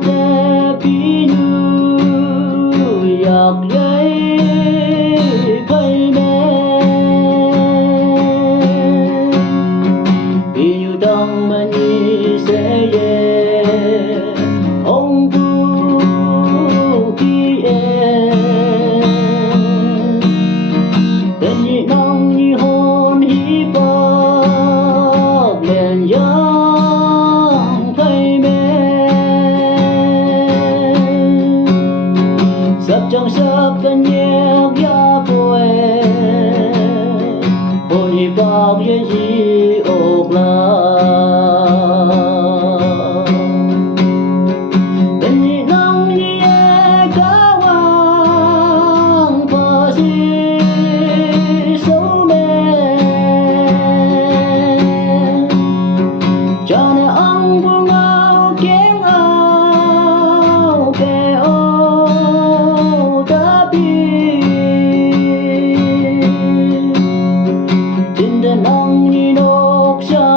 te pi như giặc giấy phây mê pi như đông mà nhị sẽ về ông tu khi tên nhị nong như hôn hi bọc lên giang phây mê sắp trong sắp bên nhạc giá bùi bùi bọc yên gì ốc la tên nhị nong như e cá vang và si sâu mê cho nên ông buông áo kiếm áo kề ô ta bi trên đền ông như nóc xa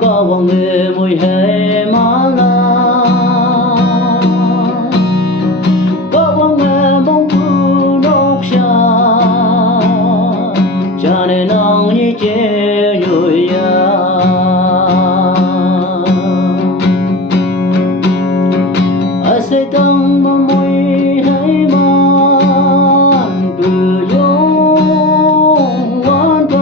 có vòng người mùi hệ má la có vòng người mong phụ nóc xa cho nên ông như chế nhồi ya sẽ tăng mà mùi hay man từ dòng quan ba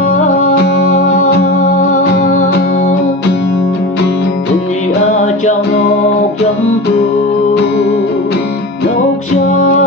tình gì ở trong nóc chấm tu nóc xa